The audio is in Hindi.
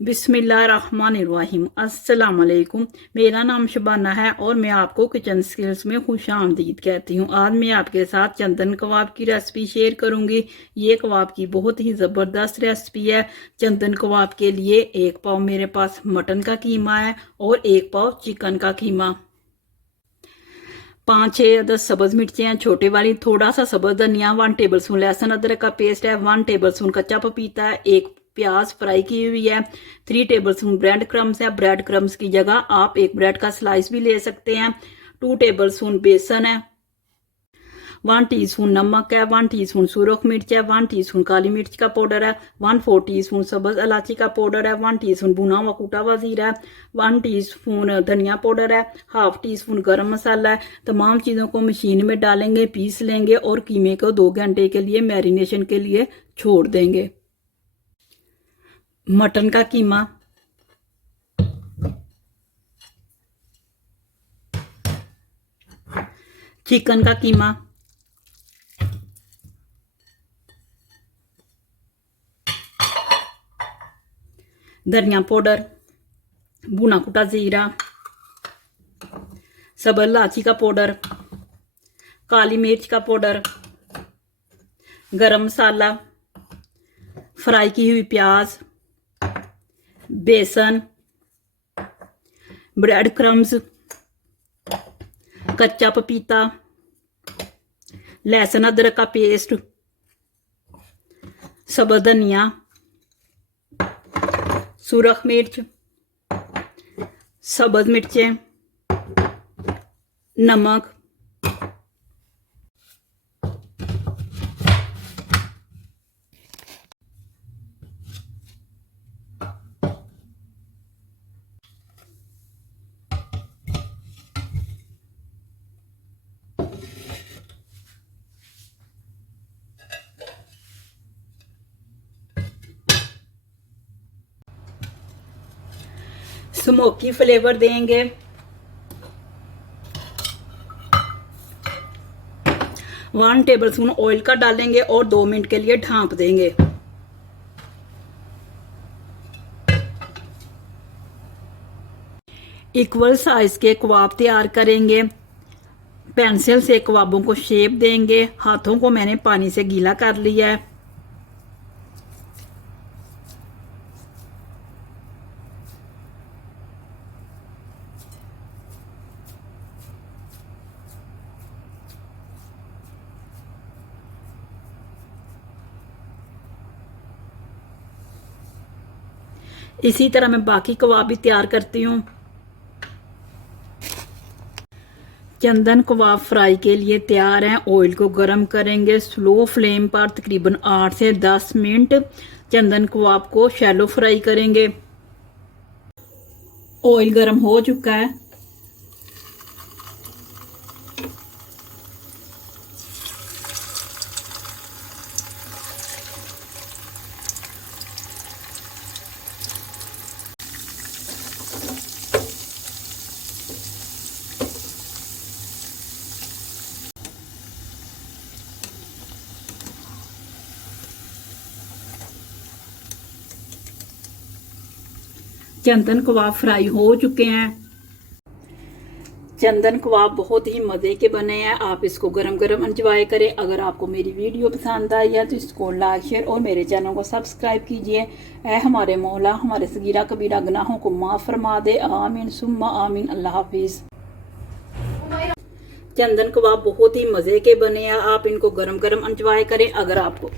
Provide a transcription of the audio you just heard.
बिस्मिल्लाहिर्रहमानिर्रहीम। अस्सलाम वालेकुम। मेरा नाम शबाना है और मैं आपको किचन स्किल्स में खुश आमदीद कहती हूँ। आज मैं आपके साथ चंदन कबाब की रेसिपी शेयर करूँगी। ये कबाब की बहुत ही ज़बरदस्त रेसिपी है। चंदन कबाब के लिए 1 पाव मेरे पास मटन का कीमा है और 1 पाव चिकन का कीमा। 5-6 अदद सब्ज़ मिर्चें हैं छोटे वाली, थोड़ा सा सब्ज़ धनिया, 1 टेबल स्पून लहसुन अदरक का पेस्ट है, 1 टेबल स्पून कच्चा पपीता है, 1 प्याज फ्राई की हुई है, 3 टेबल स्पून ब्रेड क्रम्स है। ब्रेड क्रम्स की जगह आप एक ब्रेड का स्लाइस भी ले सकते हैं। 2 टेबल स्पून बेसन है, 1 टीस्पून नमक है, 1 टीस्पून सूरख मिर्च है, 1 टीस्पून काली मिर्च का पाउडर है, 1/4 टीस्पून सब्ज इलायची का पाउडर है, 1 टीस्पून भुना हुआ कूटा हुआ जीरा है, 1 टीस्पून धनिया पाउडर है, हाफ टीस्पून गरम मसाला है। तमाम चीज़ों को मशीन में डालेंगे, पीस लेंगे और कीमे को 2 घंटे के लिए मैरिनेशन के लिए छोड़ देंगे। मटन का कीमा, चिकन का कीमा, धनिया पाउडर, भुना कुटा जीरा, सब्ज इलायची का पाउडर, काली मिर्च का पाउडर, गरम मसाला, फ्राई की हुई प्याज, बेसन, ब्रेड क्रम्स, कच्चा पपीता, लहसुन अदरक का पेस्ट, सब्ज धनिया, सूरख मिर्च, सब्ज मिर्चें, नमक, स्मोकी फ्लेवर देंगे। 1 टेबल स्पून ऑयल का डालेंगे और 2 मिनट के लिए ढांप देंगे। इक्वल साइज के कबाब तैयार करेंगे। पेंसिल से कबाबों को शेप देंगे। हाथों को मैंने पानी से गीला कर लिया है। इसी तरह मैं बाकी कबाब भी तैयार करती हूँ। चंदन कबाब फ्राई के लिए तैयार हैं। ऑयल को गर्म करेंगे स्लो फ्लेम पर तकरीबन 8 से 10 मिनट। चंदन कबाब को शैलो फ्राई करेंगे। ऑयल गर्म हो चुका है। चंदन कबाब फ्राई हो चुके हैं। चंदन कबाब बहुत ही मज़े के बने हैं। आप इसको गरम गरम एंजॉय करें। अगर आपको मेरी वीडियो पसंद आई है तो इसको लाइक शेयर और मेरे चैनल को सब्सक्राइब कीजिए। ऐ हमारे मौला हमारे सगीरा कबीरा गुनाहों को माफ़ फरमा दे। आमीन सुम्मा आमीन। अल्लाह हाफिज़। चंदन कबाब बहुत ही मज़े के बने हैं। आप इनको गरम गरम एंजॉय करें। अगर आपको